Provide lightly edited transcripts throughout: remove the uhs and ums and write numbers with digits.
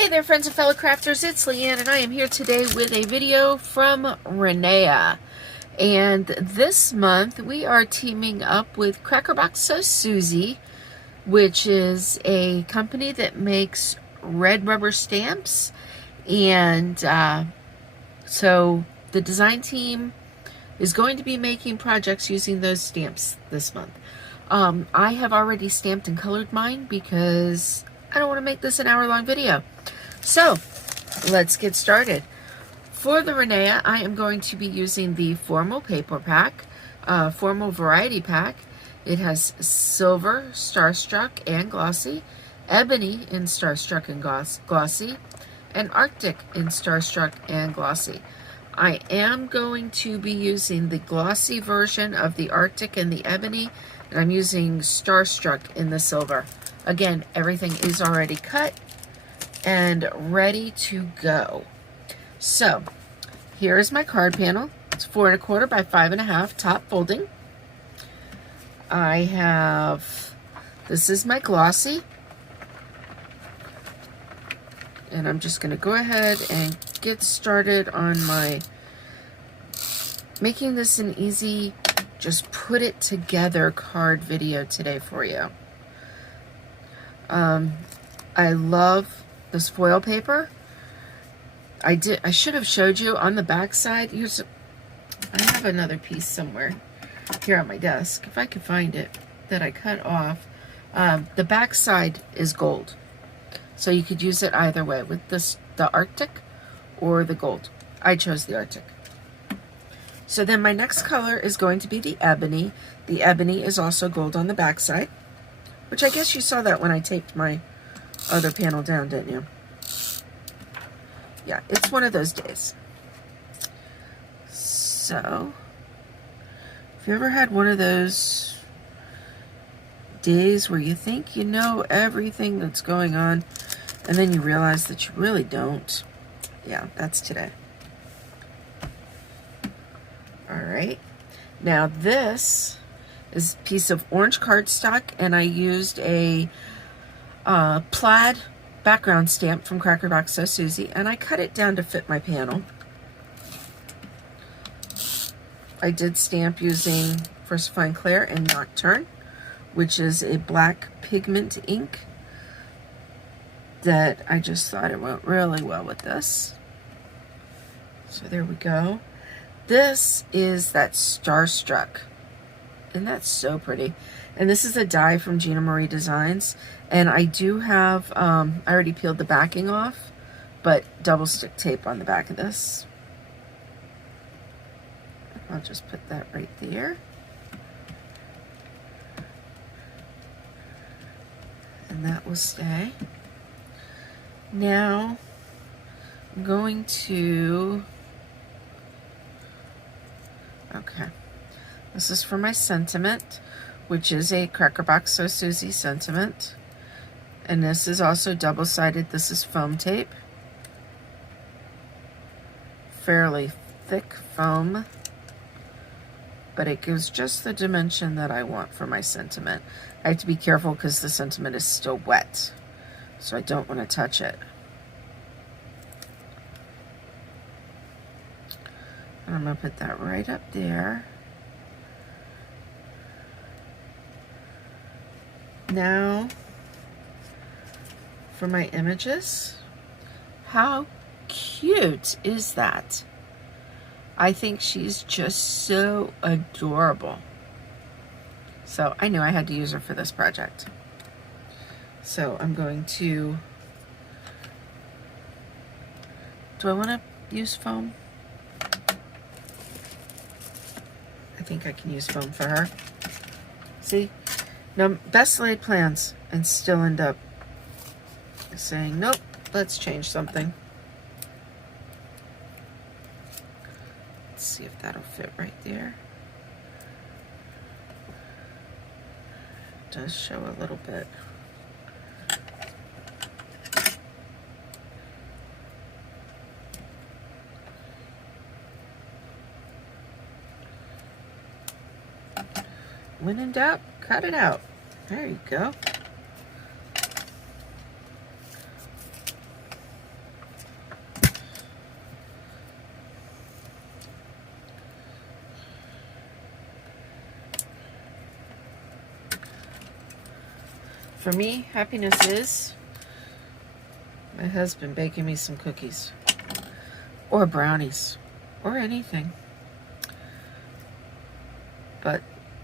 Hey there, friends and fellow crafters, it's Leanne, and I am here today with a video from Rinea. And this month we are teaming up with CrackerBox So Suzy, which is a company that makes red rubber stamps. And so the design team is going to be making projects using those stamps this month. I have already stamped and colored mine because I don't want to make this an hour-long video. So, let's get started. For the Rinea, I am going to be using the Formal Paper Pack, Formal Variety Pack. It has Silver, Starstruck, and Glossy, Ebony in Starstruck and Glossy, and Arctic in Starstruck and Glossy. I am going to be using the Glossy version of the Arctic and the Ebony, and I'm using Starstruck in the Silver. Again, everything is already cut and ready to go. So here is my card panel. It's 4 1/4 by 5 1/2 top folding. I have, this is my Glossy, and I'm just going to go ahead and get started on my making this an easy just put it together card video today for you. I love this foil paper. I should have showed you on the back side. I have another piece somewhere here on my desk, if I can find it, that I cut off. The back side is gold, so you could use it either way with the Arctic or the gold. I chose the Arctic. So then my next color is going to be the Ebony. The Ebony is also gold on the back side, which I guess you saw that when I taped my other panel down, didn't you? Yeah, it's one of those days. So, if you ever had one of those days where you think you know everything that's going on, and then you realize that you really don't, yeah, that's today. All right. Now this is a piece of orange cardstock, and I used a plaid background stamp from CrackerBox So Suzy, and I cut it down to fit my panel. I did stamp using Versifying Clair and Nocturne, which is a black pigment ink that I just thought it went really well with this. So there we go. This is that Starstruck, and that's so pretty. And this is a die from Gina Marie Designs, and I do have, I already peeled the backing off, but double stick tape on the back of this. I'll just put that right there. And that will stay. Now, I'm going to, okay, this is for my sentiment, which is a CrackerBox So Suzy sentiment. And this is also double-sided. This is foam tape. Fairly thick foam, but it gives just the dimension that I want for my sentiment. I have to be careful because the sentiment is still wet, so I don't want to touch it. And I'm going to put that right up there. Now, for my images, how cute is that? I think she's just so adorable. So I knew I had to use her for this project. So I'm going to, do I want to use foam? I think I can use foam for her. See? Now, best laid plans, and still end up saying, nope, let's change something. Let's see if that'll fit right there. It does show a little bit. When in doubt, cut it out. There you go. For me, happiness is my husband baking me some cookies or brownies or anything. But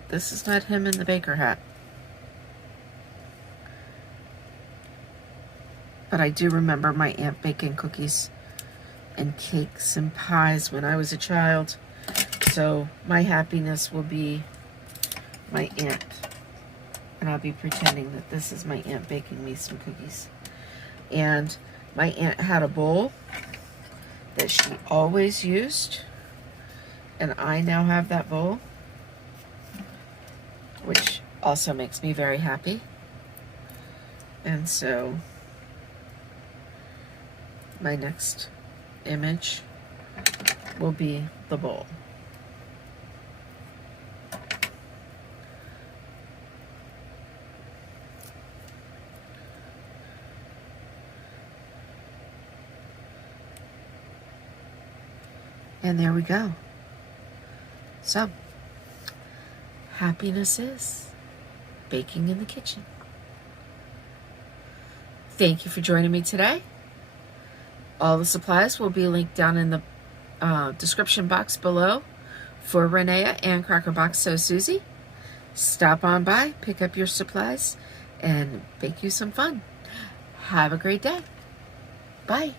this is not him in the baker hat. But I do remember my aunt baking cookies and cakes and pies when I was a child. So my happiness will be my aunt. And I'll be pretending that this is my aunt baking me some cookies. And my aunt had a bowl that she always used. And I now have that bowl, which also makes me very happy. And so my next image will be the bowl. And there we go. So, happiness is baking in the kitchen. Thank you for joining me today. All the supplies will be linked down in the description box below for Rinea and CrackerBox So Suzy. Stop on by, pick up your supplies, and bake you some fun. Have a great day. Bye.